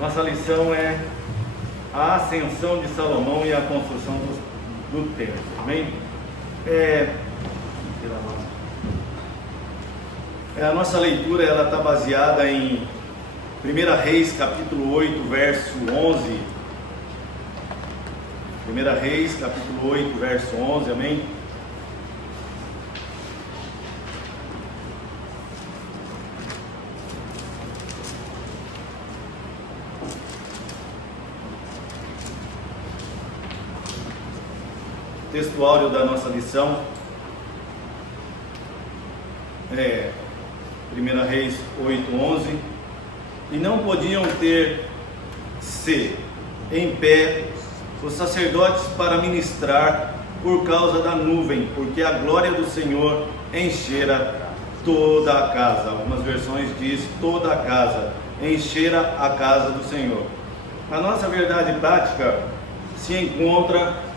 Nossa lição é a ascensão de Salomão e a construção do templo. Amém? A nossa leitura está baseada em 1 Reis capítulo 8, verso 11. 1 Reis capítulo 8, verso 11, amém? Textuário da nossa lição 1 Reis 8:11. E não podiam ter-se em pé os sacerdotes para ministrar por causa da nuvem, porque a glória do Senhor enchera toda a casa. Algumas versões diz toda a casa, enchera a casa do Senhor. A nossa verdade prática se encontra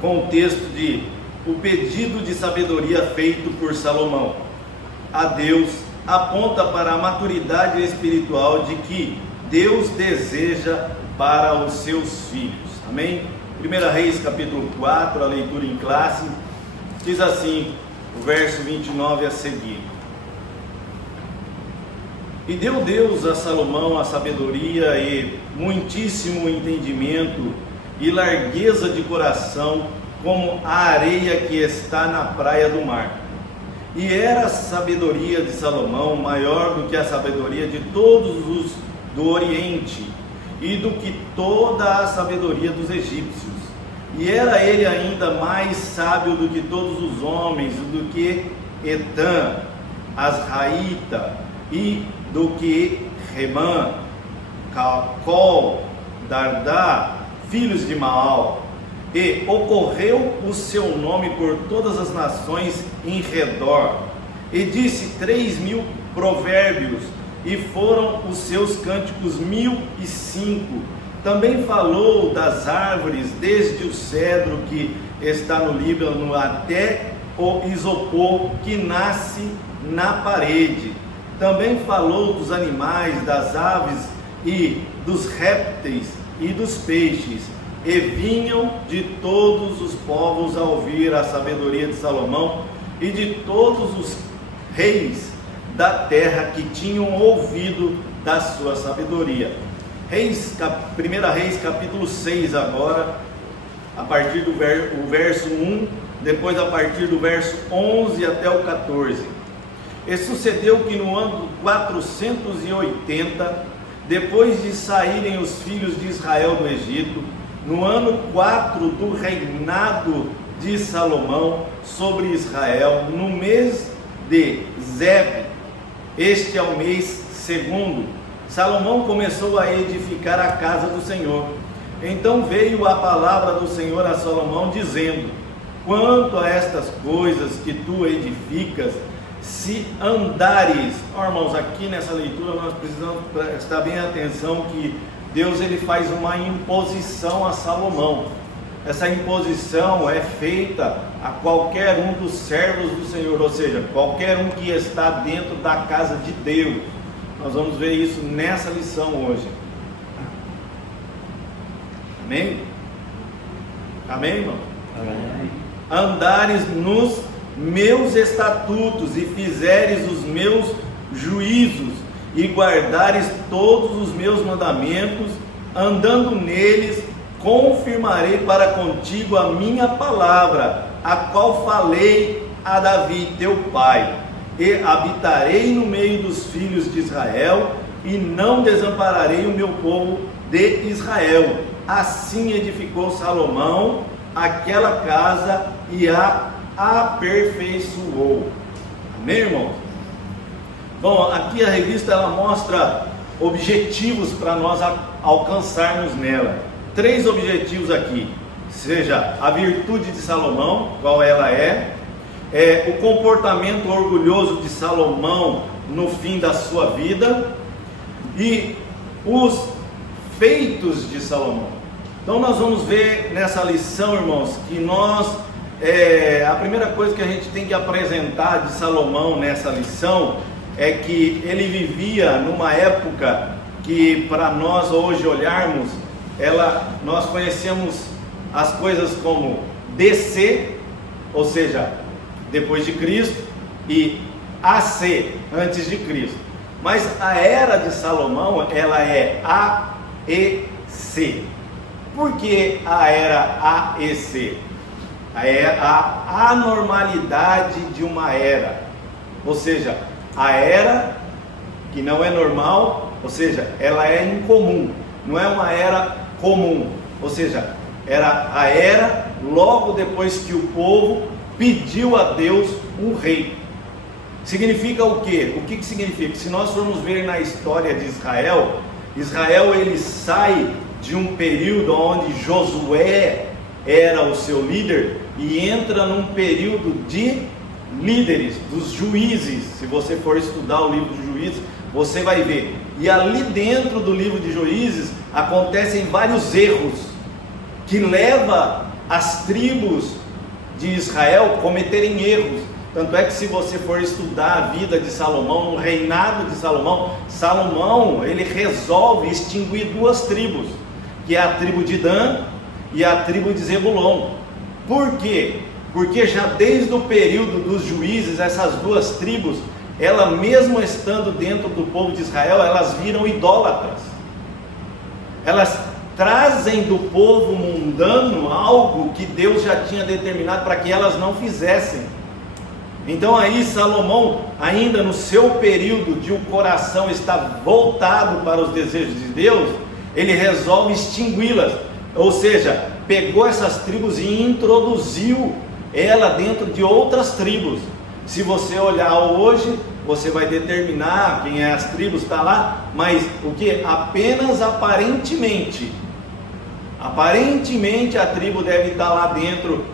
com o texto de o pedido de sabedoria feito por Salomão a Deus aponta para a maturidade espiritual de que Deus deseja para os seus filhos. Amém? 1 Reis capítulo 4, a leitura em classe, diz assim, o verso 29 a seguir. E deu Deus a Salomão a sabedoria e muitíssimo entendimento e largueza de coração, como a areia que está na praia do mar. E era a sabedoria de Salomão maior do que a sabedoria de todos os do Oriente, e do que toda a sabedoria dos egípcios. E era ele ainda mais sábio do que todos os homens, do que Etã, Asraíta, e do que Remã, Calcol, Dardá, filhos de Maal. E ocorreu o seu nome por todas as nações em redor, e disse 3.000 provérbios, e foram os seus cânticos 1.005. Também falou das árvores, desde o cedro que está no Líbano até o isopor que nasce na parede. Também falou dos animais, das aves e dos répteis e dos peixes. E vinham de todos os povos a ouvir a sabedoria de Salomão e de todos os reis da terra que tinham ouvido da sua sabedoria. 1 Reis capítulo 6 agora, a partir do verso 1, depois a partir do verso 11 até o 14. E sucedeu que no ano 480, depois de saírem os filhos de Israel do Egito, no ano 4 do reinado de Salomão sobre Israel, no mês de Zeb, este é o mês segundo, Salomão começou a edificar a casa do Senhor. Então veio a palavra do Senhor a Salomão, dizendo: quanto a estas coisas que tu edificas, se andares... irmãos, aqui nessa leitura nós precisamos prestar bem atenção que Deus ele faz uma imposição a Salomão. Essa imposição é feita a qualquer um dos servos do Senhor, ou seja, qualquer um que está dentro da casa de Deus. Nós vamos ver isso nessa lição hoje. Amém? Amém, irmão? Amém. Andares nos meus estatutos e fizeres os meus juízos e guardares todos os meus mandamentos, andando neles, confirmarei para contigo a minha palavra, a qual falei a Davi teu pai, e habitarei no meio dos filhos de Israel, e não desampararei o meu povo de Israel. Assim edificou Salomão aquela casa e a aperfeiçoou. Amém, irmão? Bom, aqui a revista ela mostra objetivos para nós alcançarmos nela. 3 objetivos aqui, seja a virtude de Salomão, qual ela o comportamento orgulhoso de Salomão no fim da sua vida e os feitos de Salomão. Então nós vamos ver nessa lição, irmãos, que a primeira coisa que a gente tem que apresentar de Salomão nessa lição é que ele vivia numa época que, para nós hoje olharmos, nós conhecemos as coisas como DC, ou seja, depois de Cristo, e AC, antes de Cristo. Mas a era de Salomão, ela é AEC. Por que a era AEC? É a anormalidade de uma era, ou seja, a era que não é normal, ou seja, ela é incomum, não é uma era comum, ou seja, era a era logo depois que o povo pediu a Deus um rei. Significa o quê? O que significa? Se nós formos ver na história de Israel, ele sai de um período onde Josué era o seu líder e entra num período de líderes, dos juízes. Se você for estudar o livro de Juízes, você vai ver. E ali dentro do livro de Juízes acontecem vários erros que levam as tribos de Israel a cometerem erros. Tanto é que se você for estudar a vida de Salomão, no reinado de Salomão ele resolve extinguir duas tribos, que é a tribo de Dan e a tribo de Zebulon. Por quê? Porque já desde o período dos juízes, essas duas tribos, elas mesmo estando dentro do povo de Israel, elas viram idólatras. Elas trazem do povo mundano algo que Deus já tinha determinado para que elas não fizessem. Então aí Salomão, ainda no seu período de o coração estar voltado para os desejos de Deus, ele resolve extingui-las, ou seja, pegou essas tribos e introduziu ela dentro de outras tribos. Se você olhar hoje, você vai determinar quem é as tribos, está lá, mas o que? Apenas aparentemente a tribo deve estar lá dentro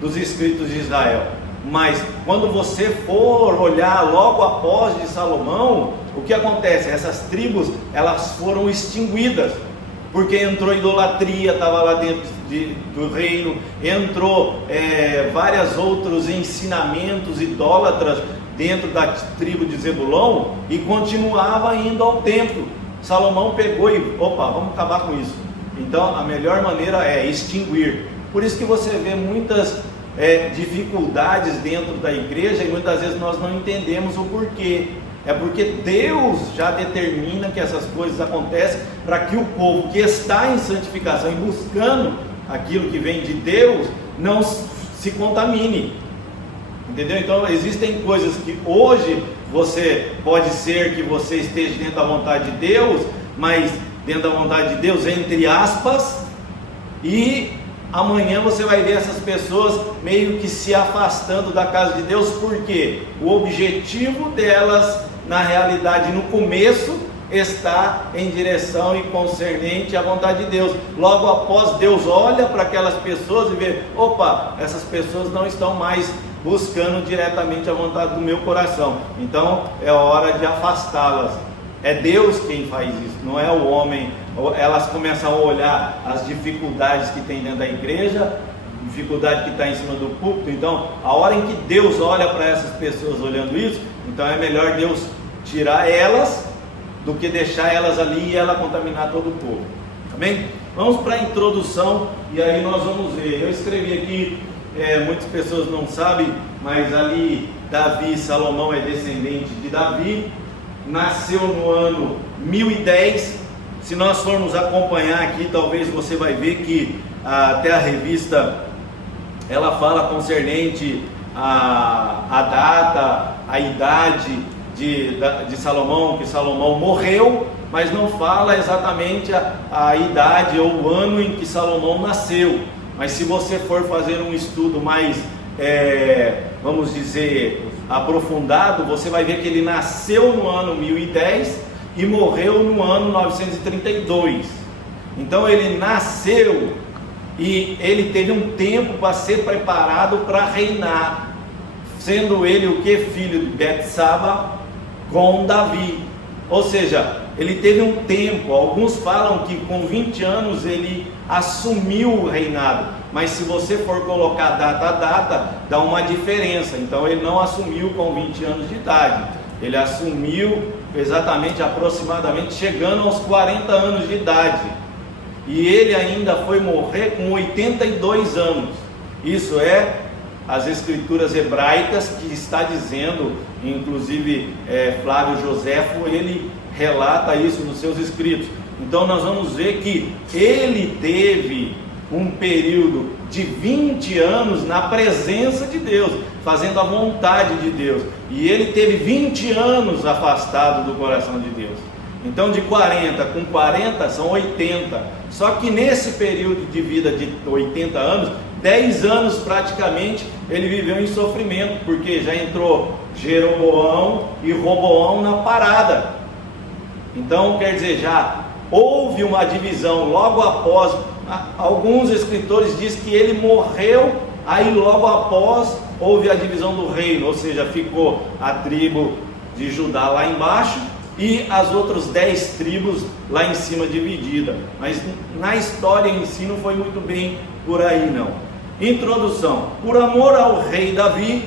dos escritos de Israel. Mas quando você for olhar logo após de Salomão, o que acontece? Essas tribos, elas foram extinguidas, porque entrou idolatria, estava lá dentro do reino, entrou vários outros ensinamentos idólatras dentro da tribo de Zebulon, e continuava indo ao templo. Salomão pegou e, vamos acabar com isso. Então a melhor maneira é extinguir. Por isso que você vê muitas dificuldades dentro da igreja, e muitas vezes nós não entendemos o porquê. É porque Deus já determina que essas coisas acontecem para que o povo que está em santificação e buscando aquilo que vem de Deus não se contamine. Entendeu? Então existem coisas que hoje pode ser que você esteja dentro da vontade de Deus, mas dentro da vontade de Deus, entre aspas, e amanhã você vai ver essas pessoas meio que se afastando da casa de Deus, porque o objetivo delas, na realidade, no começo, está em direção e concernente à vontade de Deus. Logo após, Deus olha para aquelas pessoas e vê: essas pessoas não estão mais buscando diretamente a vontade do meu coração, então é hora de afastá-las. É Deus quem faz isso, não é o homem. Elas começam a olhar as dificuldades que tem dentro da igreja, dificuldade que está em cima do púlpito. Então, a hora em que Deus olha para essas pessoas olhando isso, então é melhor Deus tirar elas do que deixar elas ali e ela contaminar todo o povo. Amém? Vamos para a introdução e aí nós vamos ver. Eu escrevi aqui, muitas pessoas não sabem, mas ali Salomão é descendente de Davi, nasceu no ano 1010. Se nós formos acompanhar aqui, talvez você vai ver que até a revista ela fala concernente a data, a idade de Salomão, que Salomão morreu, mas não fala exatamente a idade ou o ano em que Salomão nasceu. Mas se você for fazer um estudo mais, vamos dizer, aprofundado, você vai ver que ele nasceu no ano 1010 e morreu no ano 932. Então ele nasceu e ele teve um tempo para ser preparado para reinar, sendo ele o que? Filho de Betsaba com Davi. Ou seja, ele teve um tempo. Alguns falam que com 20 anos ele assumiu o reinado, mas se você for colocar data a data, dá uma diferença. Então ele não assumiu com 20 anos de idade, Ele assumiu exatamente, aproximadamente, chegando aos 40 anos de idade. E ele ainda foi morrer com 82 anos. Isso é as escrituras hebraicas que está dizendo, inclusive Flávio Joséfo, ele relata isso nos seus escritos. Então nós vamos ver que ele teve um período de 20 anos na presença de Deus, fazendo a vontade de Deus, e ele teve 20 anos afastado do coração de Deus. Então de 40 com 40 são 80, só que nesse período de vida de 80 anos, 10 anos praticamente ele viveu em sofrimento, porque já entrou Jeroboão e Roboão na parada. Então quer dizer, já houve uma divisão logo após. Alguns escritores dizem que ele morreu, aí logo após houve a divisão do reino, ou seja, ficou a tribo de Judá lá embaixo e as outras 10 tribos lá em cima dividida. Mas na história em si não foi muito bem por aí não. Introdução: por amor ao rei Davi,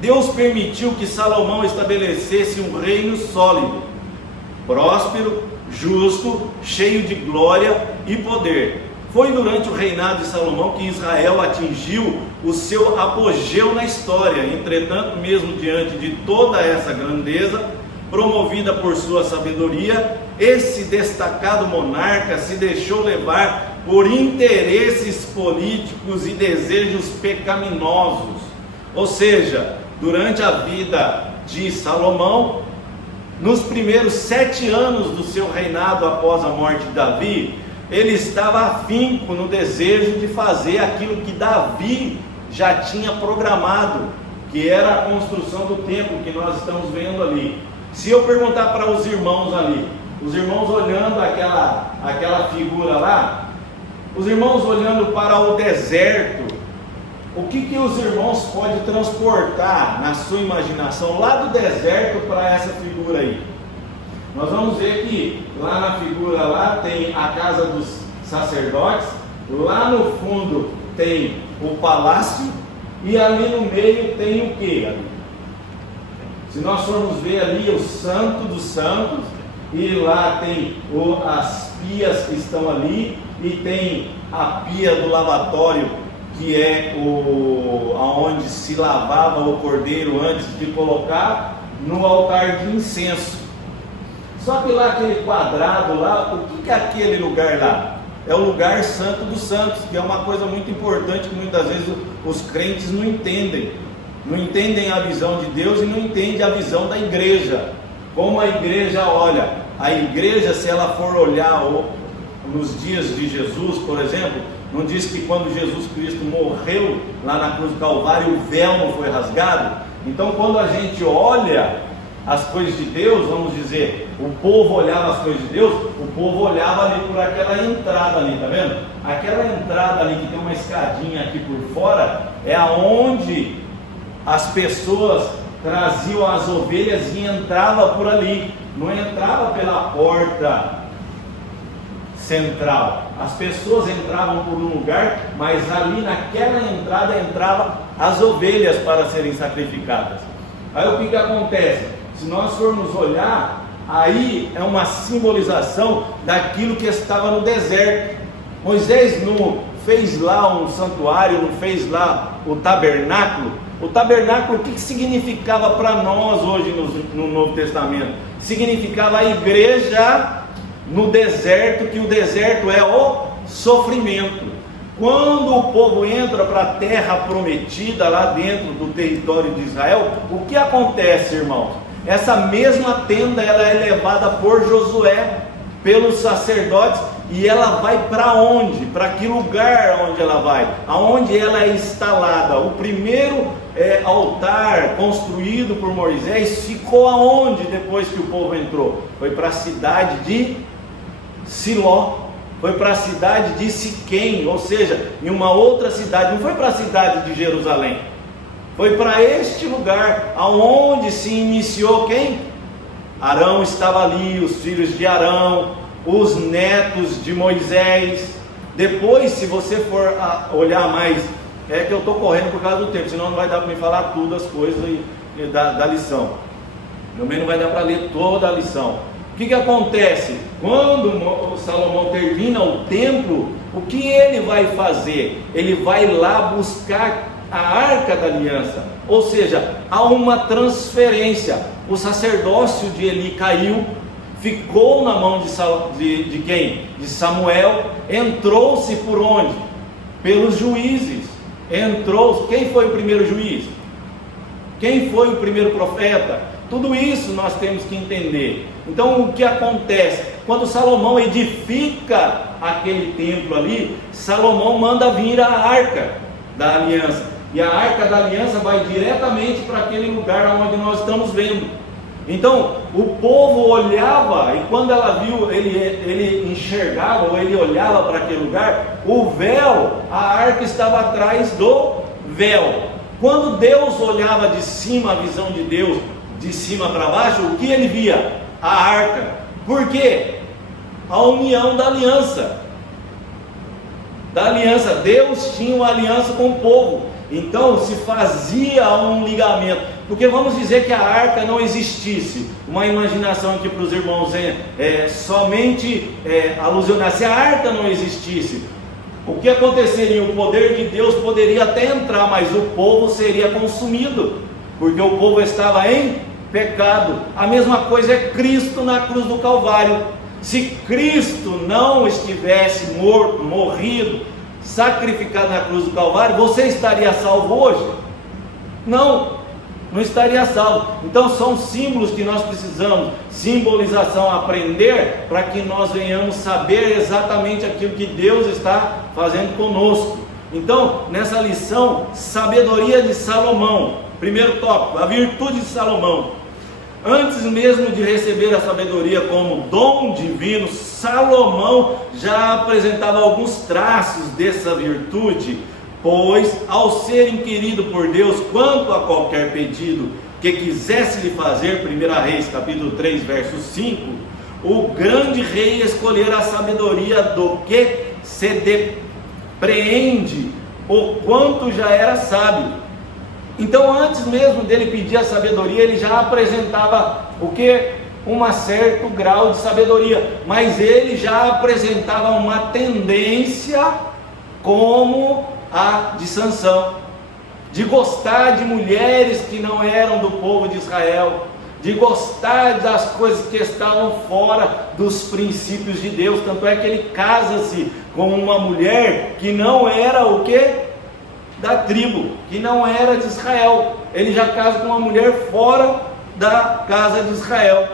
Deus permitiu que Salomão estabelecesse um reino sólido, próspero, justo, cheio de glória e poder. Foi durante o reinado de Salomão que Israel atingiu o seu apogeu na história. Entretanto, mesmo diante de toda essa grandeza, promovida por sua sabedoria, esse destacado monarca se deixou levar por interesses políticos e desejos pecaminosos. Ou seja, durante a vida de Salomão, nos primeiros 7 anos do seu reinado após a morte de Davi, ele estava afinco no desejo de fazer aquilo que Davi já tinha programado, que era a construção do templo que nós estamos vendo ali. Se eu perguntar para os irmãos ali, os irmãos olhando aquela figura lá, os irmãos olhando para o deserto, o que os irmãos podem transportar na sua imaginação lá do deserto para essa figura aí? Nós vamos ver que lá na figura lá tem a casa dos sacerdotes, lá no fundo tem o palácio e ali no meio tem o que? Se nós formos ver ali o Santo dos Santos, e lá tem as pias que estão ali, e tem a pia do lavatório, que é aonde se lavava o cordeiro antes de colocar no altar de incenso. Só que lá aquele quadrado lá, o que é aquele lugar lá? É o lugar santo dos santos, que é uma coisa muito importante que muitas vezes os crentes não entendem. Não entendem a visão de Deus e não entendem a visão da igreja. Como a igreja olha. A igreja, se ela for olhar nos dias de Jesus, por exemplo, não diz que quando Jesus Cristo morreu lá na cruz do Calvário, o véu não foi rasgado? Então quando a gente olha as coisas de Deus, vamos dizer, o povo olhava as coisas de Deus, o povo olhava ali por aquela entrada ali, tá vendo? Aquela entrada ali que tem uma escadinha aqui por fora, é aonde as pessoas traziam as ovelhas e entravam por ali, não entrava pela porta central. As pessoas entravam por um lugar, mas ali naquela entrada entravam as ovelhas para serem sacrificadas. Aí o que acontece? Se nós formos olhar, aí é uma simbolização daquilo que estava no deserto. Moisés não fez lá um santuário, não fez lá o tabernáculo. O tabernáculo, o que significava para nós hoje no Novo Testamento? Significava a igreja no deserto, que o deserto é o sofrimento. Quando o povo entra para a terra prometida, lá dentro do território de Israel, o que acontece, irmãos? Essa mesma tenda, ela é levada por Josué, pelos sacerdotes, e ela vai para onde? Para que lugar onde ela vai? Aonde ela é instalada? O primeiro altar construído por Moisés ficou aonde depois que o povo entrou? Foi para a cidade de Siló, foi para a cidade de Siquém, ou seja, em uma outra cidade, não foi para a cidade de Jerusalém, foi para este lugar, aonde se iniciou quem? Arão estava ali, os filhos de Arão, os netos de Moisés. Depois, se você for olhar mais, é que eu estou correndo por causa do tempo, senão não vai dar para me falar tudo as coisas da lição. Também não vai dar para ler toda a lição. O que acontece? Quando Salomão termina o templo, o que ele vai fazer? Ele vai lá buscar a Arca da Aliança, ou seja, há uma transferência. O sacerdócio de Eli caiu, ficou na mão de quem? De Samuel. Entrou-se por onde? Pelos juízes. Quem foi o primeiro juiz? Quem foi o primeiro profeta? Tudo isso nós temos que entender. Então o que acontece? Quando Salomão edifica aquele templo ali, Salomão manda vir a Arca da Aliança, e a Arca da Aliança vai diretamente para aquele lugar onde nós estamos vendo. Então o povo olhava, e quando ela viu, ele enxergava, ou ele olhava para aquele lugar, o véu, a arca estava atrás do véu. Quando Deus olhava de cima, a visão de Deus de cima para baixo, o que ele via? A arca. Por quê? A união da aliança. Deus tinha uma aliança com o povo, então se fazia um ligamento. Porque vamos dizer que a arca não existisse, uma imaginação aqui para os irmãos, somente alusionar, se a arca não existisse, o que aconteceria? O poder de Deus poderia até entrar, mas o povo seria consumido, porque o povo estava em pecado. A mesma coisa é Cristo na cruz do Calvário. Se Cristo não estivesse morrido, sacrificado na cruz do Calvário, você estaria salvo hoje? Não estaria salvo. Então são símbolos que nós precisamos, simbolização, aprender, para que nós venhamos saber exatamente aquilo que Deus está fazendo conosco. Então, nessa lição, sabedoria de Salomão, primeiro tópico, a virtude de Salomão. Antes mesmo de receber a sabedoria como dom divino, Salomão já apresentava alguns traços dessa virtude, pois ao ser inquirido por Deus quanto a qualquer pedido que quisesse lhe fazer, 1 Reis capítulo 3 verso 5, o grande rei escolhera a sabedoria do que se depreende, o quanto já era sábio. Então antes mesmo dele pedir a sabedoria, ele já apresentava o que? Um certo grau de sabedoria, mas ele já apresentava uma tendência como a de Sansão, de gostar de mulheres que não eram do povo de Israel, de gostar das coisas que estavam fora dos princípios de Deus. Tanto é que ele casa-se com uma mulher que não era o que? Da tribo, que não era de Israel. Ele já casa com uma mulher fora da casa de Israel.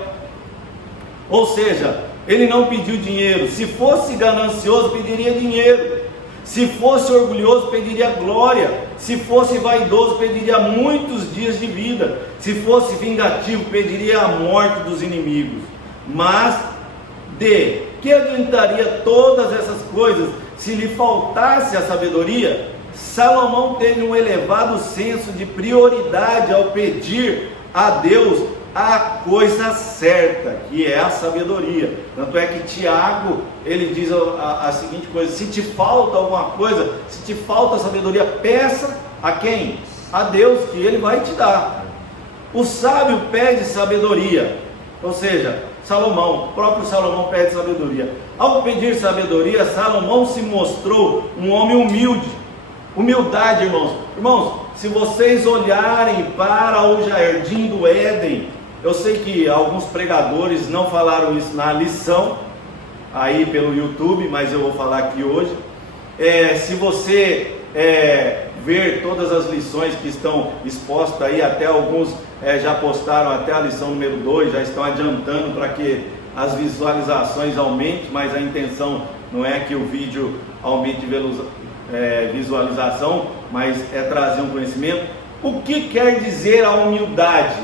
Ou seja, ele não pediu dinheiro. Se fosse ganancioso, pediria dinheiro. Se fosse orgulhoso, pediria glória. Se fosse vaidoso, pediria muitos dias de vida. Se fosse vingativo, pediria a morte dos inimigos. Mas de que adiantaria todas essas coisas se lhe faltasse a sabedoria? Salomão teve um elevado senso de prioridade ao pedir a Deus a coisa certa, que é a sabedoria. Tanto é que Tiago, ele diz a seguinte coisa: se te falta alguma coisa, se te falta sabedoria, peça a quem? A Deus, que ele vai te dar. O sábio pede sabedoria, ou seja, Salomão, o próprio Salomão pede sabedoria. Ao pedir sabedoria, Salomão se mostrou um homem humilde. Humildade, irmãos. Irmãos, se vocês olharem para o jardim do Éden, eu sei que alguns pregadores não falaram isso na lição, aí pelo YouTube, mas eu vou falar aqui hoje. Se você ver todas as lições que estão expostas aí, até alguns já postaram até a lição número 2, já estão adiantando para que as visualizações aumentem, mas a intenção não é que o vídeo aumente visualização, mas é trazer um conhecimento. O que quer dizer a humildade?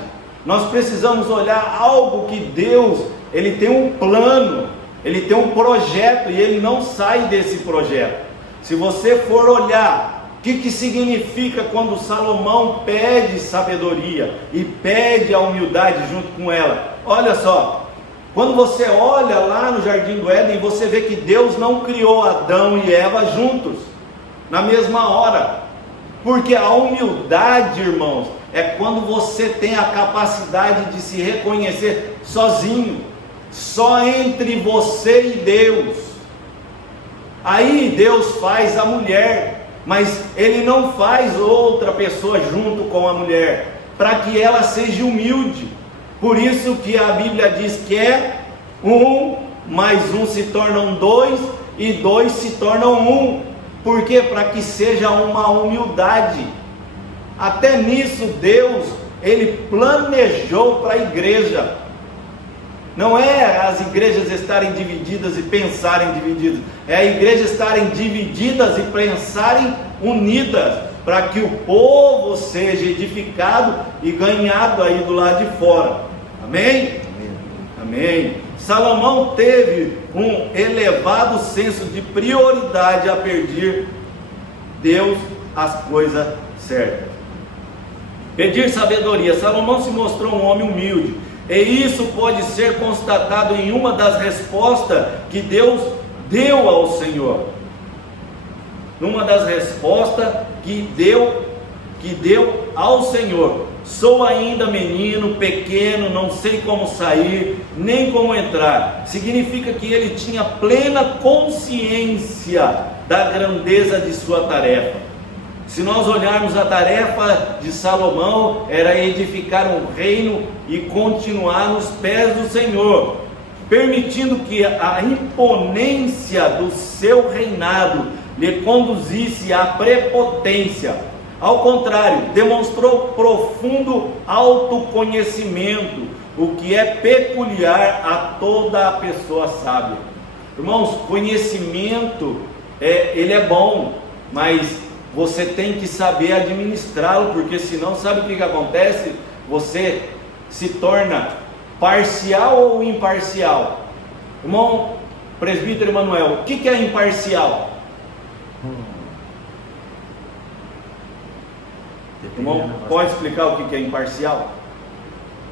Nós precisamos olhar algo que Deus, ele tem um plano, ele tem um projeto, e ele não sai desse projeto. Se você for olhar o que significa quando Salomão pede sabedoria e pede a humildade junto com ela, olha só, quando você olha lá no jardim do Éden, você vê que Deus não criou Adão e Eva juntos na mesma hora. Porque a humildade, irmãos, é quando você tem a capacidade de se reconhecer sozinho, só entre você e Deus. Aí Deus faz a mulher, mas Ele não faz outra pessoa junto com a mulher, para que ela seja humilde. Por isso que a Bíblia diz que é 1 mais 1 se tornam 2 e 2 se tornam 1. Por quê? Para que seja uma humildade. Até nisso Deus, Ele planejou para a igreja. Não é as igrejas estarem divididas e pensarem divididas, é a igreja estarem divididas e pensarem unidas, para que o povo seja edificado e ganhado aí do lado de fora. Amém? Amém. Salomão teve um elevado senso de prioridade a pedir Deus as coisas certas. Pedir sabedoria. Salomão se mostrou um homem humilde, e isso pode ser constatado em uma das respostas que Deus deu ao Senhor. Numa das respostas que deu ao Senhor: sou ainda menino, pequeno, não sei como sair, nem como entrar. Significa que ele tinha plena consciência da grandeza de sua tarefa. Se nós olharmos a tarefa de Salomão, era edificar um reino e continuar nos pés do Senhor, permitindo que a imponência do seu reinado lhe conduzisse à prepotência. Ao contrário, demonstrou profundo autoconhecimento, o que é peculiar a toda a pessoa sábia. Irmãos, conhecimento, ele é bom, mas você tem que saber administrá-lo, porque senão, sabe o que acontece? Você se torna parcial ou imparcial. Irmão presbítero Emanuel, o que é imparcial? Irmão, pode explicar o que é imparcial?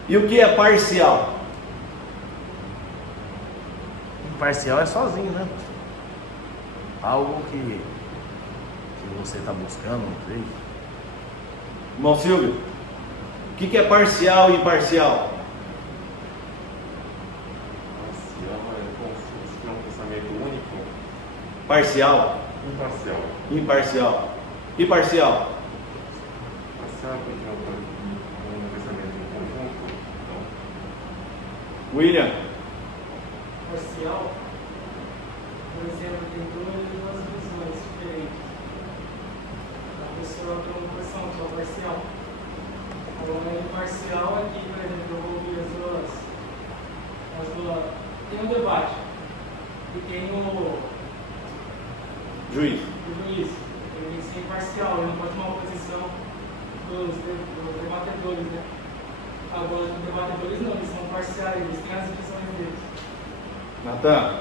E o que é parcial? Imparcial é sozinho, né? Algo que você está buscando, não sei. Irmão Silvio, o que é parcial e imparcial? Parcial é como se fosse um pensamento único. Parcial? Imparcial. Imparcial. E parcial? Parcial é porque é um pensamento em conjunto. Então, William? Parcial, por exemplo, tem duas visões diferentes. A pessoa tem uma posição só parcial. Agora, imparcial aqui, por exemplo, eu vou ouvir as duas. Tem um debate e tem o Juiz. juiz. Ele tem que ser imparcial, ele não pode tomar uma posição dos debatedores, né? Agora, os debatedores não, eles são parciais, eles têm as visões deles. Natan,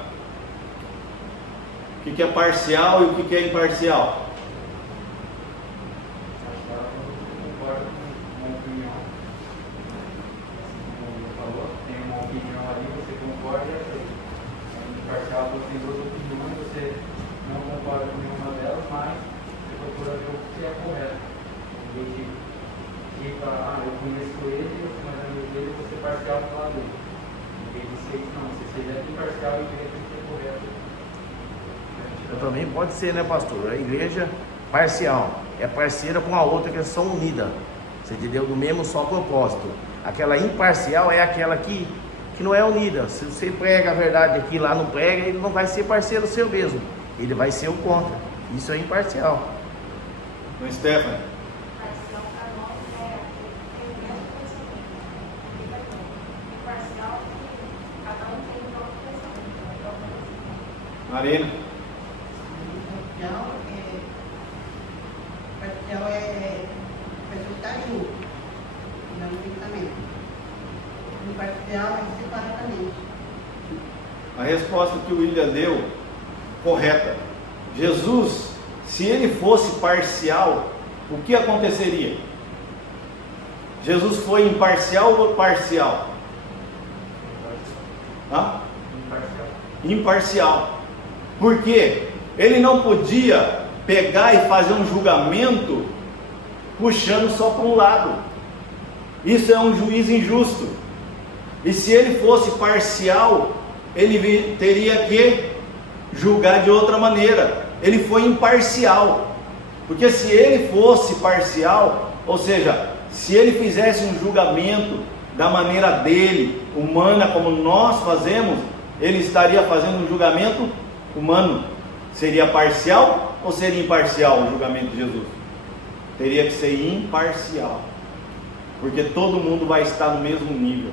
o que é parcial e o que é imparcial? Parcial é quando você concorda com uma opinião. Como você falou, tem uma opinião ali, você concorda e aceita. Imparcial, você tem duas opiniões, você não concorda com nenhuma delas, mas você procura ver o que é correto. Ninguém fica, eu conheço ele, mas amigo dele, você é parcial do lado dele. Ninguém disse isso, não. Se você é imparcial, a igreja tem que ser correta. Também pode ser, né, pastor? A igreja parcial é parceira com a outra, que são unidas. Você entendeu? Do mesmo só propósito. Aquela imparcial é aquela que não é unida. Se você prega a verdade aqui, lá não prega, ele não vai ser parceiro seu mesmo. Ele vai ser o contra. Isso é imparcial. Não, Stephanie? Parcial para nós é o mesmo pensamento. Imparcial, cada um tem o próprio pensamento. Marina? Parcial é a pessoa estar junto, não pensamento. Imparcial é separadamente. A resposta que o William deu, correta. Jesus, se ele fosse parcial, o que aconteceria? Jesus foi imparcial ou parcial? Hã? Imparcial. Imparcial. Por quê? Ele não podia pegar e fazer um julgamento puxando só para um lado. Isso é um juiz injusto. E se ele fosse parcial, ele teria que julgar de outra maneira. Ele foi imparcial. Porque se ele fosse parcial, ou seja, se ele fizesse um julgamento da maneira dele, humana, como nós fazemos, ele estaria fazendo um julgamento humano. Seria parcial ou seria imparcial o julgamento de Jesus? Teria que ser imparcial, porque todo mundo vai estar no mesmo nível.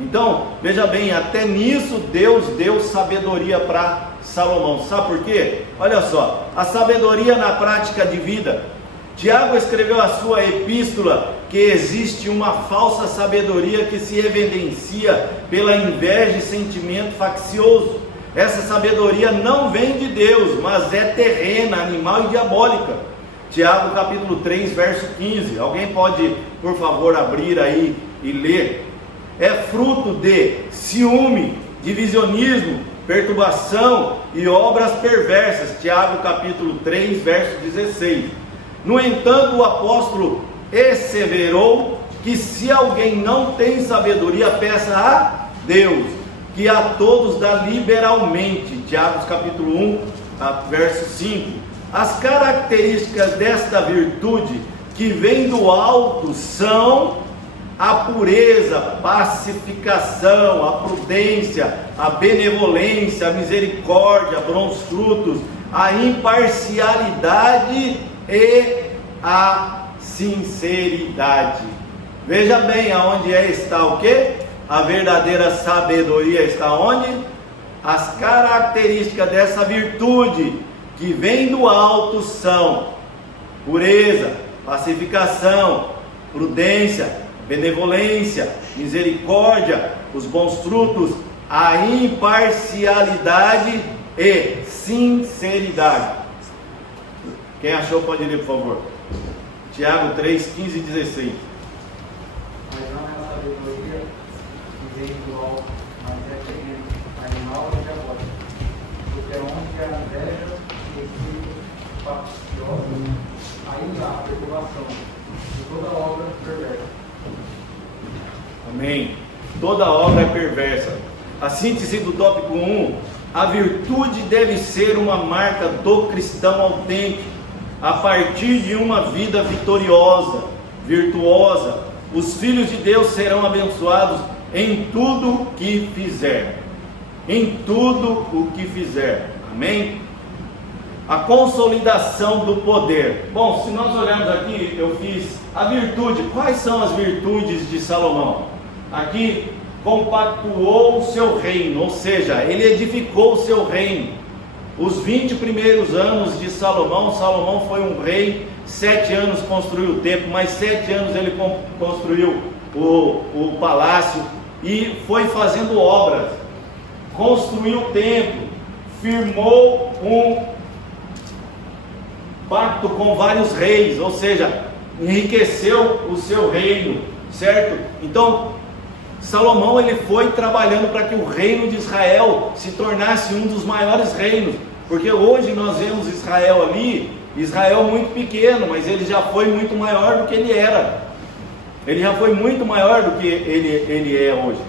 Então, veja bem, até nisso Deus deu sabedoria para Salomão. Sabe por quê? Olha só, a sabedoria na prática de vida. Tiago escreveu a sua epístola que existe uma falsa sabedoria que se evidencia pela inveja e sentimento faccioso. Essa sabedoria não vem de Deus, mas é terrena, animal e diabólica. Tiago capítulo 3, verso 15. Alguém pode, por favor, abrir aí e ler? É fruto de ciúme, divisionismo, perturbação e obras perversas. Tiago capítulo 3, verso 16. No entanto, o apóstolo asseverou que se alguém não tem sabedoria, peça a Deus, que a todos dá liberalmente. Tiago capítulo 1, verso 5. As características desta virtude que vem do alto são a pureza, pacificação, a prudência, a benevolência, a misericórdia, bons frutos, a imparcialidade e a sinceridade. Veja bem, aonde está o quê? A verdadeira sabedoria está onde? As características dessa virtude que vem do alto são pureza, pacificação, prudência, benevolência, misericórdia, os bons frutos, a imparcialidade e sinceridade. Quem achou pode ler, por favor. Tiago 3, 15 e 16. Mas não é a sabedoria que vem do alto, mas é terreno, animal e diabólico. Porque onde há inveja e espírito faccioso, aí há a perturbação de toda obra perversa. Amém. Toda obra é perversa. A síntese do tópico 1: a virtude deve ser uma marca do cristão autêntico, a partir de uma vida vitoriosa, virtuosa. Os filhos de Deus serão abençoados em tudo que fizer. Em tudo o que fizer. Amém? A consolidação do poder. Bom, se nós olharmos aqui, eu fiz a virtude. Quais são as virtudes de Salomão? Aqui, compactuou o seu reino, ou seja, ele edificou o seu reino. Os 20 primeiros anos de Salomão, Salomão foi um rei, 7 anos construiu o templo, mais 7 anos ele construiu o palácio e foi fazendo obras, construiu o templo, firmou um pacto com vários reis, ou seja, enriqueceu o seu reino, certo? Então, Salomão ele foi trabalhando para que o reino de Israel se tornasse um dos maiores reinos, porque hoje nós vemos Israel ali, Israel muito pequeno, mas ele já foi muito maior do que ele era. Ele já foi muito maior do que ele é hoje.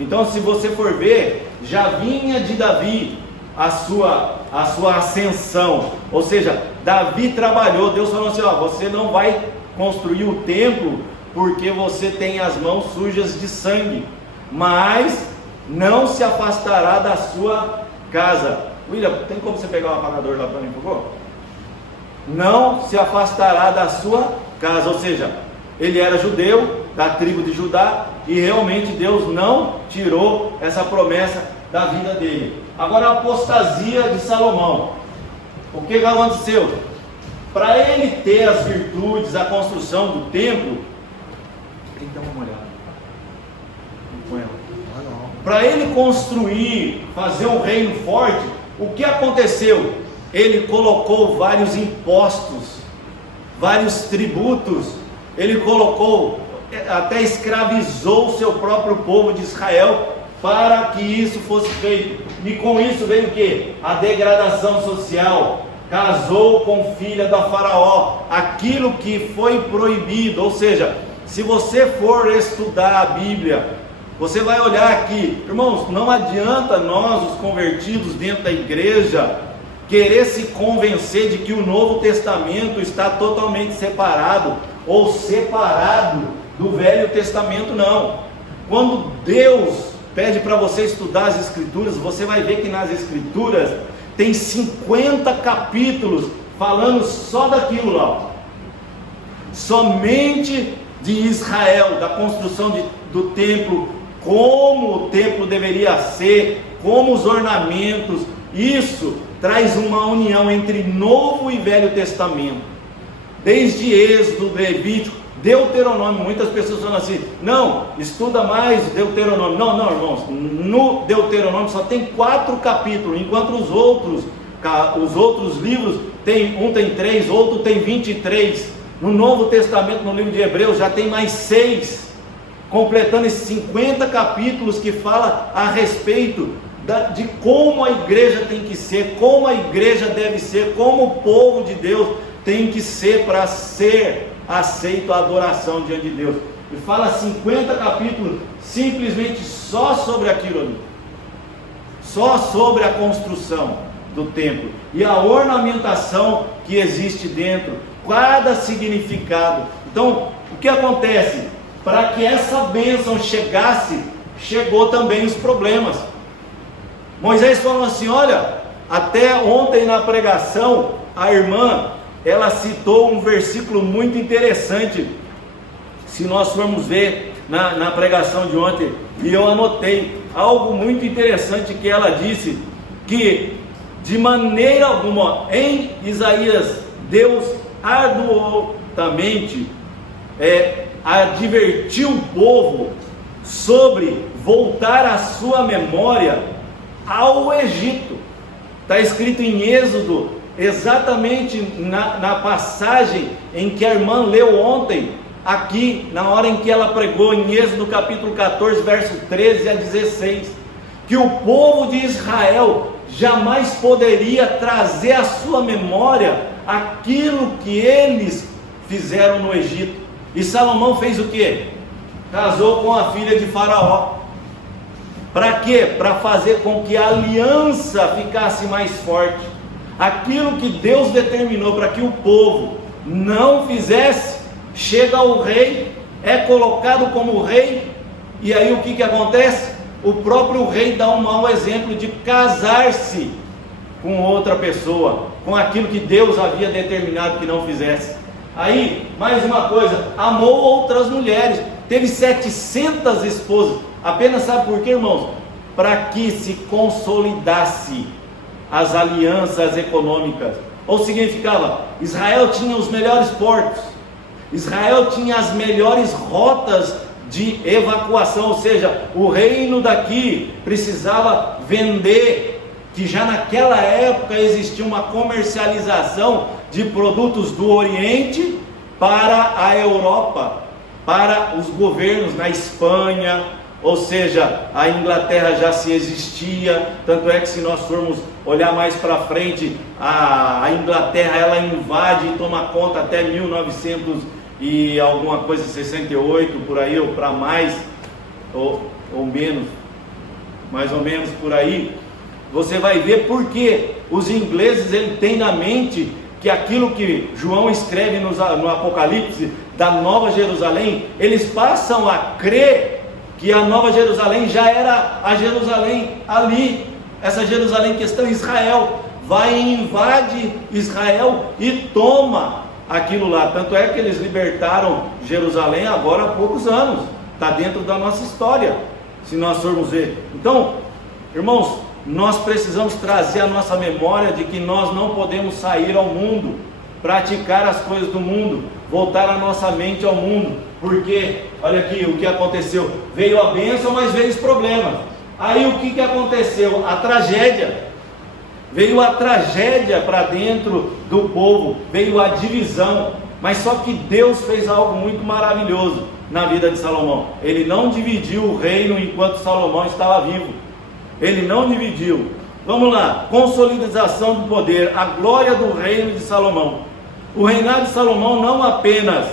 Então, se você for ver, já vinha de Davi a sua ascensão, ou seja, Davi trabalhou. Deus falou assim: ó, você não vai construir o templo porque você tem as mãos sujas de sangue, mas não se afastará da sua casa. William, tem como você pegar um apagador lá para mim, por favor? Não se afastará da sua casa, ou seja, ele era judeu, da tribo de Judá, e realmente Deus não tirou essa promessa da vida dele. Agora, a apostasia de Salomão. O que aconteceu? Para ele ter as virtudes, a construção do templo, tem que dar uma olhada. Para ele construir, fazer um reino forte, o que aconteceu? Ele colocou vários impostos, vários tributos, ele colocou, até escravizou o seu próprio povo de Israel para que isso fosse feito. E com isso veio o quê? A degradação social, casou com filha da Faraó, aquilo que foi proibido. Ou seja, se você for estudar a Bíblia, você vai olhar aqui, irmãos, não adianta nós, os convertidos dentro da igreja, querer se convencer de que o Novo Testamento está totalmente separado ou separado do Velho Testamento, não. Quando Deus pede para você estudar as Escrituras, você vai ver que nas Escrituras tem 50 capítulos falando só daquilo lá, somente de Israel, da construção do templo, como o templo deveria ser, como os ornamentos. Isso traz uma união entre Novo e Velho Testamento, desde Êxodo, Levítico, Deuteronômio. Muitas pessoas falam assim: não, estuda mais Deuteronômio. Não, irmãos, no Deuteronômio só tem 4 capítulos, enquanto os outros livros um tem 3, outro tem 23. No Novo Testamento, no livro de Hebreus, já tem mais 6, completando esses 50 capítulos que fala a respeito de como a igreja tem que ser, como a igreja deve ser, como o povo de Deus tem que ser para ser aceito a adoração diante de Deus. E fala 50 capítulos simplesmente só sobre aquilo ali, só sobre a construção do templo e a ornamentação que existe dentro, cada significado. Então, o que acontece? Para que essa bênção chegasse, chegou também os problemas. Moisés falou assim: olha, até ontem na pregação, a irmã, ela citou um versículo muito interessante. Se nós formos ver na pregação de ontem, e eu anotei algo muito interessante que ela disse, que de maneira alguma, em Isaías, Deus arduamente advertiu o povo sobre voltar a sua memória ao Egito. Está escrito em Êxodo, exatamente na passagem em que a irmã leu ontem, aqui na hora em que ela pregou, em Êxodo capítulo 14, verso 13 a 16, que o povo de Israel jamais poderia trazer à sua memória aquilo que eles fizeram no Egito. E Salomão fez o quê? Casou com a filha de Faraó. Para quê? Para fazer com que a aliança ficasse mais forte. Aquilo que Deus determinou para que o povo não fizesse, chega ao rei, é colocado como rei, e aí o que acontece? O próprio rei dá um mau exemplo de casar-se com outra pessoa, com aquilo que Deus havia determinado que não fizesse. Aí, mais uma coisa, amou outras mulheres, teve 700 esposas, apenas sabe por quê, irmãos? Para que se consolidasse as alianças econômicas. Ou significava, Israel tinha os melhores portos, Israel tinha as melhores rotas de evacuação, ou seja, o reino daqui precisava vender, que já naquela época existia uma comercialização de produtos do Oriente para a Europa, para os governos na Espanha, ou seja, a Inglaterra já se existia, tanto é que se nós formos olhar mais para frente, a Inglaterra ela invade e toma conta até 1900 e alguma coisa, 68 por aí, ou para mais, ou menos, mais ou menos por aí. Você vai ver porque os ingleses ele têm na mente que aquilo que João escreve no Apocalipse da Nova Jerusalém, eles passam a crer que a Nova Jerusalém já era a Jerusalém ali, essa Jerusalém que está em Israel, vai e invade Israel e toma aquilo lá. Tanto é que eles libertaram Jerusalém agora há poucos anos, está dentro da nossa história, se nós formos ver. Então, irmãos, nós precisamos trazer a nossa memória de que nós não podemos sair ao mundo, praticar as coisas do mundo, voltar a nossa mente ao mundo, porque, olha aqui o que aconteceu, veio a bênção, mas veio os problemas. Aí o que aconteceu? A tragédia, veio a tragédia para dentro do povo, veio a divisão, mas só que Deus fez algo muito maravilhoso na vida de Salomão. Ele não dividiu o reino enquanto Salomão estava vivo, ele não dividiu. Vamos lá, consolidação do poder, a glória do reino de Salomão. O reinado de Salomão não apenas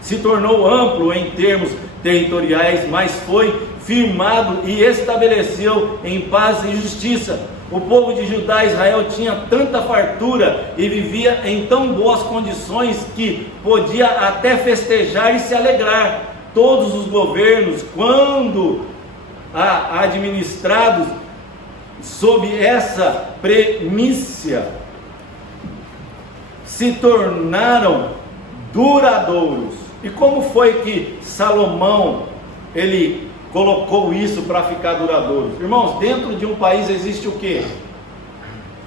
se tornou amplo em termos territoriais, mas foi firmado e estabeleceu em paz e justiça. O povo de Judá e Israel tinha tanta fartura e vivia em tão boas condições que podia até festejar e se alegrar. Todos os governos, quando administrados sob essa premissa, se tornaram duradouros. E como foi que Salomão ele colocou isso para ficar duradouro? Irmãos, dentro de um país existe o quê?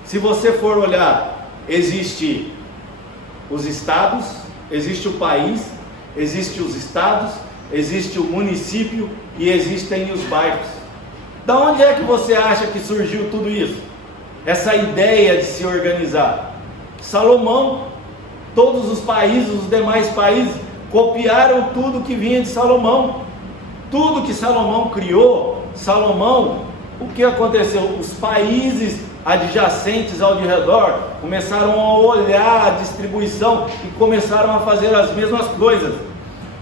Se você for olhar, existe os estados, existe o país, existe os estados, existe o município e existem os bairros. Da onde é que você acha que surgiu tudo isso? Essa ideia de se organizar. Salomão, todos os países, os demais países, copiaram tudo que vinha de Salomão. Tudo que Salomão criou, o que aconteceu? Os países adjacentes ao de redor começaram a olhar a distribuição e começaram a fazer as mesmas coisas.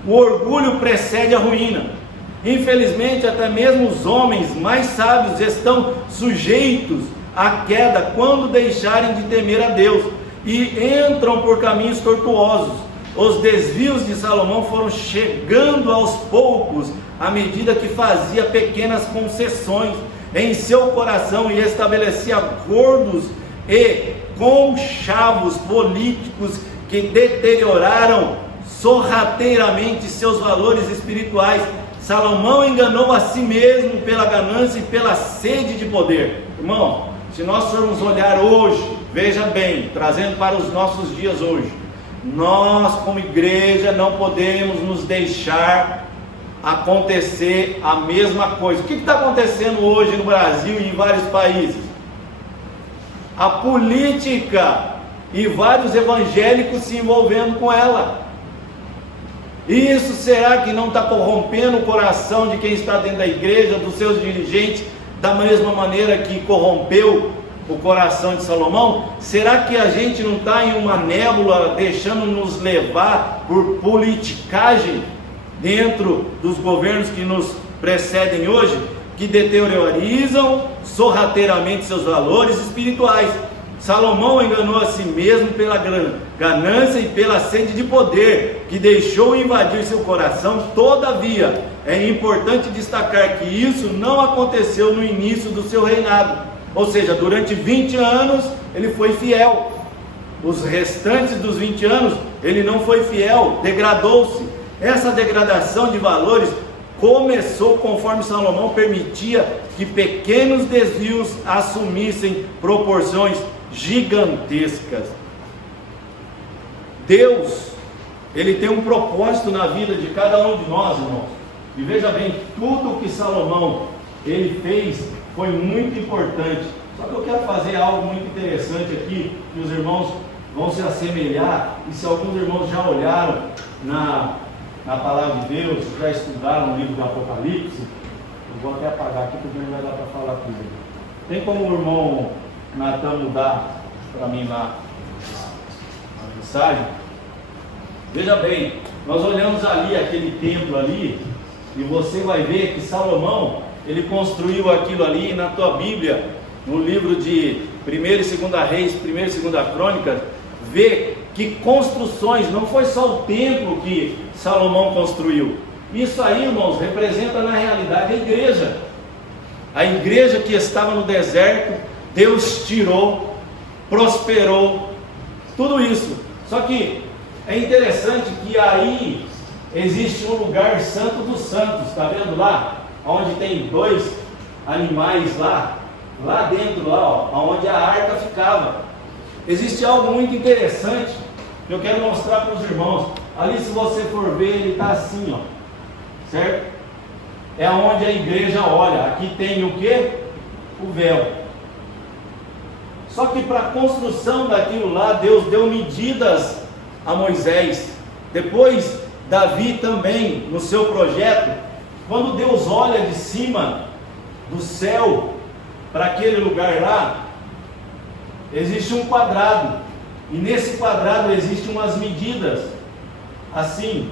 O orgulho precede a ruína. Infelizmente, até mesmo os homens mais sábios estão sujeitos à queda quando deixarem de temer a Deus e entram por caminhos tortuosos. Os desvios de Salomão foram chegando aos poucos à medida que fazia pequenas concessões em seu coração e estabelecia acordos e conchavos políticos que deterioraram sorrateiramente seus valores espirituais. Salomão enganou a si mesmo pela ganância e pela sede de poder. Irmão, se nós formos olhar hoje, veja bem, trazendo para os nossos dias hoje, nós como igreja não podemos nos deixar acontecer a mesma coisa. O que está acontecendo hoje no Brasil e em vários países? A política e vários evangélicos se envolvendo com ela. Isso será que não está corrompendo o coração de quem está dentro da igreja, dos seus dirigentes, da mesma maneira que corrompeu o coração de Salomão? Será que a gente não está em uma nébula, deixando nos levar por politicagem dentro dos governos que nos precedem hoje, que deteriorizam sorrateiramente seus valores espirituais? Salomão enganou a si mesmo pela ganância e pela sede de poder, que deixou invadir seu coração. Todavia, é importante destacar que isso não aconteceu no início do seu reinado, ou seja, durante 20 anos ele foi fiel. Os restantes dos 20 anos ele não foi fiel, degradou-se. Essa degradação de valores começou conforme Salomão permitia que pequenos desvios assumissem proporções gigantescas. Deus, ele tem um propósito na vida de cada um de nós, irmãos. E veja bem, tudo que Salomão ele fez foi muito importante. Só que eu quero fazer algo muito interessante aqui, que os irmãos vão se assemelhar. E se alguns irmãos já olharam na palavra de Deus, já estudaram o livro do Apocalipse, eu vou até apagar aqui porque não vai dar para falar tudo. Tem como o irmão Natan mudar para mim lá a mensagem? Veja bem, nós olhamos ali aquele templo ali e você vai ver que Salomão ele construiu aquilo ali. Na tua Bíblia, no livro de 1 e 2 Reis, 1 e 2 Crônicas, vê que construções, não foi só o templo que Salomão construiu. Isso aí, irmãos, representa na realidade a igreja. A igreja que estava no deserto, Deus tirou, prosperou, tudo isso. Só que é interessante que aí existe um lugar santo dos santos, está vendo lá? Onde tem dois animais lá dentro, lá, ó, onde a arca ficava. Existe algo muito interessante que eu quero mostrar para os irmãos. Ali, se você for ver, ele está assim, ó, certo? É onde a igreja olha. Aqui tem o que? O véu. Só que para a construção daquilo lá, Deus deu medidas a Moisés. Depois, Davi também, no seu projeto, quando Deus olha de cima do céu, para aquele lugar lá, existe um quadrado. E nesse quadrado existem umas medidas, assim,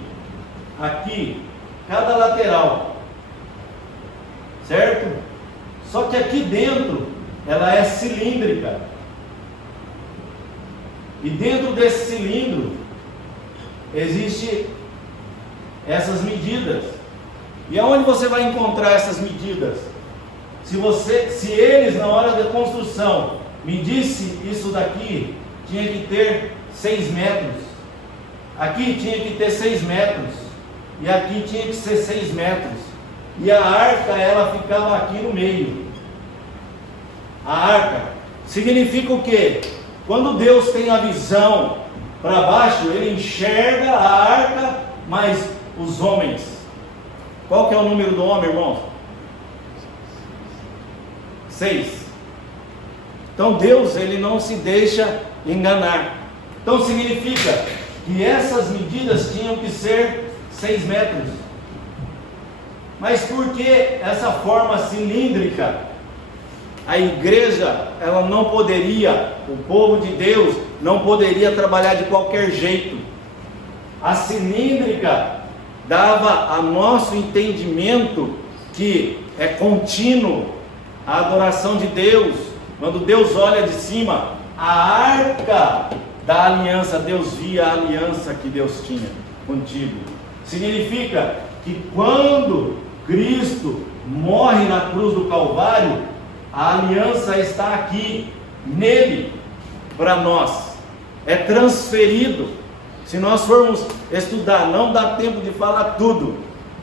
aqui, cada lateral, certo? Só que aqui dentro, ela é cilíndrica. E dentro desse cilindro, existe essas medidas. E aonde você vai encontrar essas medidas? Se eles na hora da construção medisse isso daqui, tinha que ter 6 metros. Aqui tinha que ter 6 metros. E aqui tinha que ser 6 metros. E a arca, ela ficava aqui no meio. A arca significa o quê? Quando Deus tem a visão para baixo, Ele enxerga a arca, mas os homens. Qual que é o número do homem, irmãos? 6. Então Deus, Ele não se deixa enganar. Então significa que essas medidas tinham que ser 6 metros. Mas por que essa forma cilíndrica? A igreja, ela não poderia, o povo de Deus não poderia trabalhar de qualquer jeito. A cilíndrica dava a nosso entendimento que é contínuo a adoração de Deus. Quando Deus olha de cima, a arca da aliança, Deus via a aliança que Deus tinha contigo. Significa que quando Cristo morre na cruz do Calvário, a aliança está aqui, nele, para nós. É transferido. Se nós formos estudar, não dá tempo de falar tudo.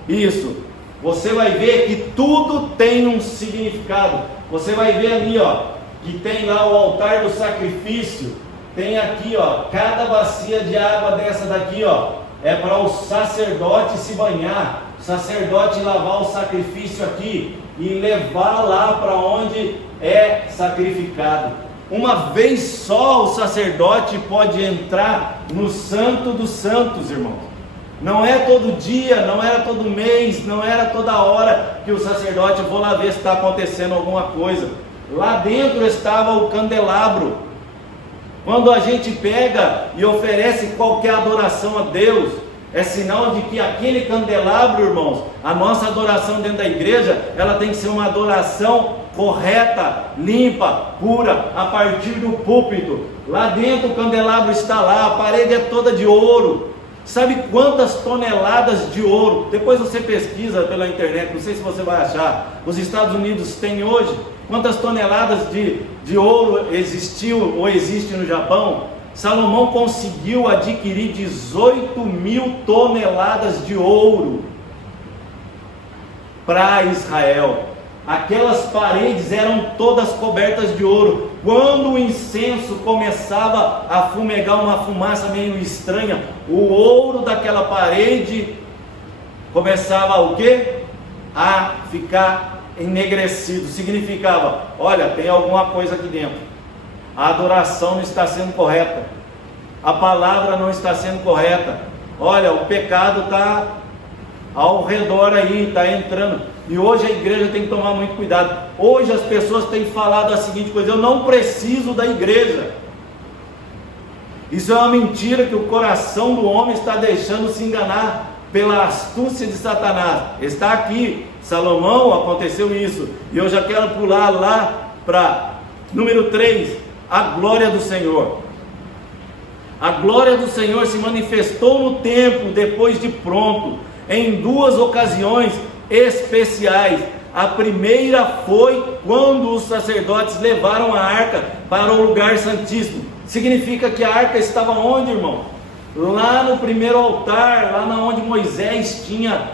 Isso. Você vai ver que tudo tem um significado. Você vai ver ali, ó, que tem lá o altar do sacrifício. Tem aqui, ó, cada bacia de água dessa daqui, ó, é para o sacerdote se banhar. O sacerdote lavar o sacrifício aqui e levar lá para onde é sacrificado. Uma vez só o sacerdote pode entrar no Santo dos Santos, irmãos. Não é todo dia, não era todo mês, não era toda hora que o sacerdote, vou lá ver se está acontecendo alguma coisa. Lá dentro estava o candelabro. Quando a gente pega e oferece qualquer adoração a Deus, é sinal de que aquele candelabro, irmãos, a nossa adoração dentro da igreja, ela tem que ser uma adoração correta, limpa, pura, a partir do púlpito. Lá dentro o candelabro está lá, a parede é toda de ouro. Sabe quantas toneladas de ouro? Depois você pesquisa pela internet, não sei se você vai achar. Os Estados Unidos têm hoje quantas toneladas de ouro existiu ou existe no Japão? Salomão conseguiu adquirir 18.000 toneladas de ouro para Israel. Aquelas paredes eram todas cobertas de ouro. Quando o incenso começava a fumegar uma fumaça meio estranha, o ouro daquela parede começava o quê? A ficar enegrecido. Significava, olha, tem alguma coisa aqui dentro. A adoração não está sendo correta. A palavra não está sendo correta. Olha, o pecado está ao redor aí, está entrando. E hoje a igreja tem que tomar muito cuidado. Hoje as pessoas têm falado a seguinte coisa: eu não preciso da igreja. Isso é uma mentira que o coração do homem está deixando se enganar pela astúcia de Satanás. Está aqui, Salomão, aconteceu isso. E eu já quero pular lá para número 3, a glória do Senhor. A glória do Senhor se manifestou no templo depois de pronto, em 2 ocasiões especiais. A primeira foi quando os sacerdotes levaram a arca para o lugar santíssimo. Significa que a arca estava onde, irmão? Lá no primeiro altar, lá onde Moisés tinha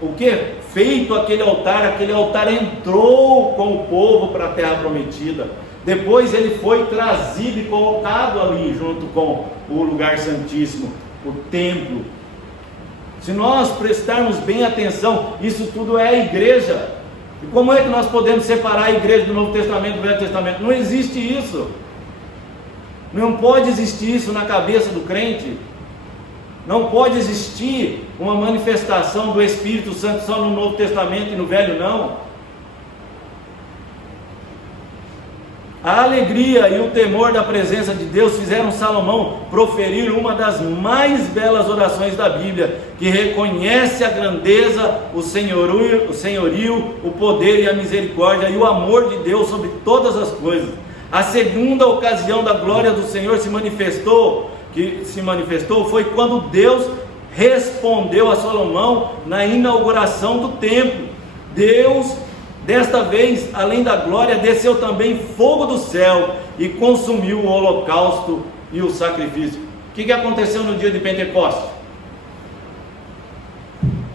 o que? Feito aquele altar entrou com o povo para a terra prometida. Depois ele foi trazido e colocado ali junto com o lugar santíssimo, o templo. Se nós prestarmos bem atenção, isso tudo é a igreja. E como é que nós podemos separar a igreja do Novo Testamento do Velho Testamento? Não existe isso. Não pode existir isso na cabeça do crente. Não pode existir uma manifestação do Espírito Santo só no Novo Testamento e no Velho não. A alegria e o temor da presença de Deus fizeram Salomão proferir uma das mais belas orações da Bíblia, que reconhece a grandeza, o senhorio, o poder e a misericórdia e o amor de Deus sobre todas as coisas. A segunda ocasião da glória do Senhor se manifestou foi quando Deus respondeu a Salomão na inauguração do templo. Deus, desta vez, além da glória, desceu também fogo do céu e consumiu o holocausto e o sacrifício. O que aconteceu no dia de Pentecostes?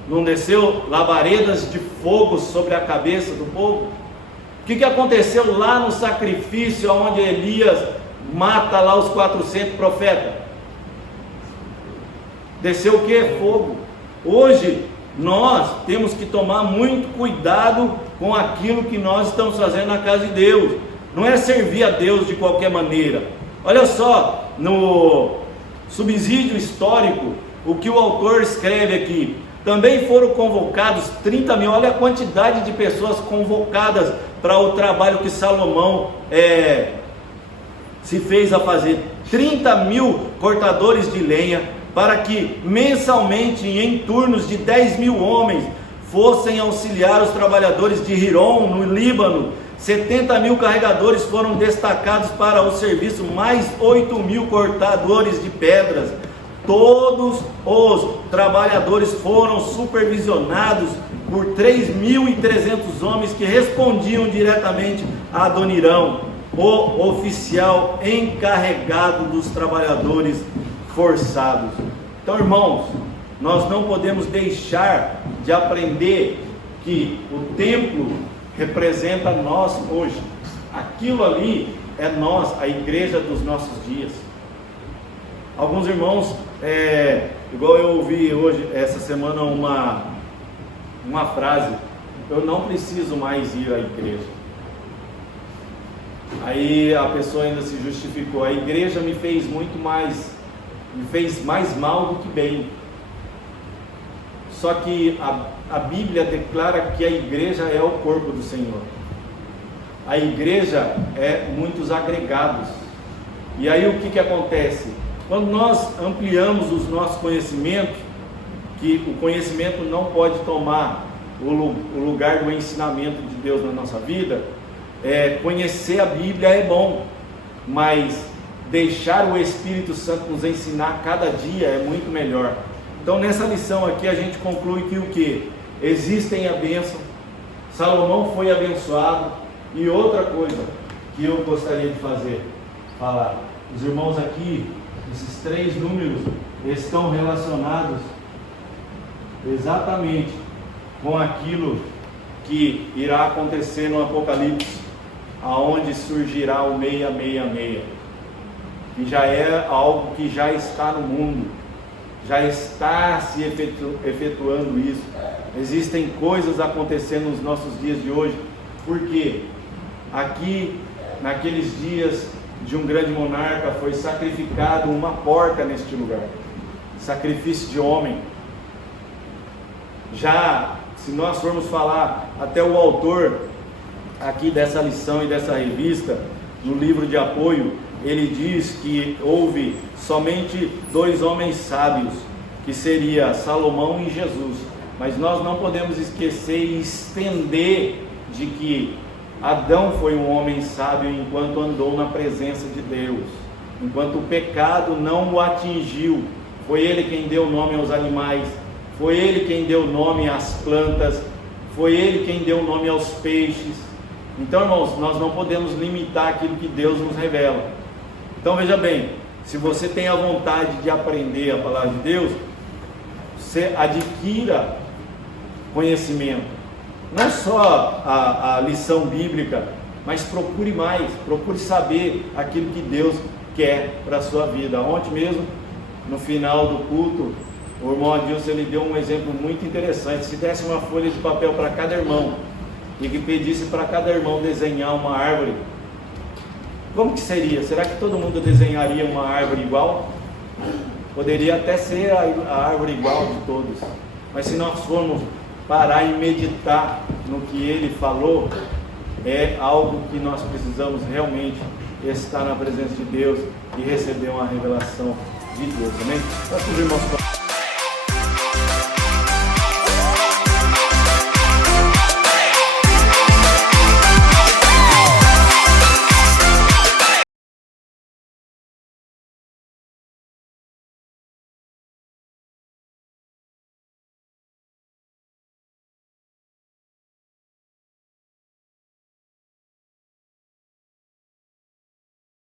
Não desceu labaredas de fogo sobre a cabeça do povo? O que aconteceu lá no sacrifício, onde Elias mata lá os 400 profetas? Desceu o que? Fogo. Hoje nós temos que tomar muito cuidado com aquilo que nós estamos fazendo na casa de Deus. Não é servir a Deus de qualquer maneira. Olha só, no subsídio histórico, o que o autor escreve aqui: também foram convocados 30 mil, olha a quantidade de pessoas convocadas para o trabalho que Salomão se fez a fazer. 30 mil cortadores de lenha, para que mensalmente, em turnos de 10 mil homens, fossem auxiliar os trabalhadores de Hirom, no Líbano. 70 mil carregadores foram destacados para o serviço, mais 8 mil cortadores de pedras. Todos os trabalhadores foram supervisionados por 3.300 homens que respondiam diretamente a Adonirão, o oficial encarregado dos trabalhadores forçados. Então, irmãos, nós não podemos deixar de aprender que o templo representa nós hoje. Aquilo ali é nós, a igreja dos nossos dias. Alguns irmãos, igual eu ouvi hoje, essa semana, uma frase: eu não preciso mais ir à igreja. Aí a pessoa ainda se justificou: a igreja me fez mais mal do que bem. Só que a Bíblia declara que a igreja é o corpo do Senhor. A igreja é muitos agregados. E aí o que acontece? Quando nós ampliamos os nossos conhecimentos, que o conhecimento não pode tomar o lugar do ensinamento de Deus na nossa vida, conhecer a Bíblia é bom, mas deixar o Espírito Santo nos ensinar cada dia é muito melhor. Então, nessa lição aqui a gente conclui que o que? Existem a bênção, Salomão foi abençoado. E outra coisa que eu gostaria de falar, os irmãos aqui, esses 3 números estão relacionados exatamente com aquilo que irá acontecer no Apocalipse, aonde surgirá o 666, que já é algo que já está no mundo, já está se efetuando isso. Existem coisas acontecendo nos nossos dias de hoje, porque aqui, naqueles dias de um grande monarca, foi sacrificado uma porca neste lugar, sacrifício de homem. Já, se nós formos falar, até o autor aqui dessa lição e dessa revista, no livro de apoio, ele diz que houve somente 2 homens sábios, que seria Salomão e Jesus. Mas nós não podemos esquecer e estender de que Adão foi um homem sábio enquanto andou na presença de Deus, enquanto o pecado não o atingiu. Foi ele quem deu nome aos animais, foi ele quem deu nome às plantas, foi ele quem deu nome aos peixes. Então, irmãos, nós não podemos limitar aquilo que Deus nos revela. Então, veja bem, se você tem a vontade de aprender a palavra de Deus, você adquira conhecimento. Não só a lição bíblica, mas procure mais, procure saber aquilo que Deus quer para a sua vida. Ontem mesmo, no final do culto, o irmão Adilson, ele deu um exemplo muito interessante. Se desse uma folha de papel para cada irmão e que pedisse para cada irmão desenhar uma árvore, como que seria? Será que todo mundo desenharia uma árvore igual? Poderia até ser a árvore igual de todos, mas se nós formos parar e meditar no que ele falou, é algo que nós precisamos realmente estar na presença de Deus e receber uma revelação de Deus. Amém? Nós subimos nosso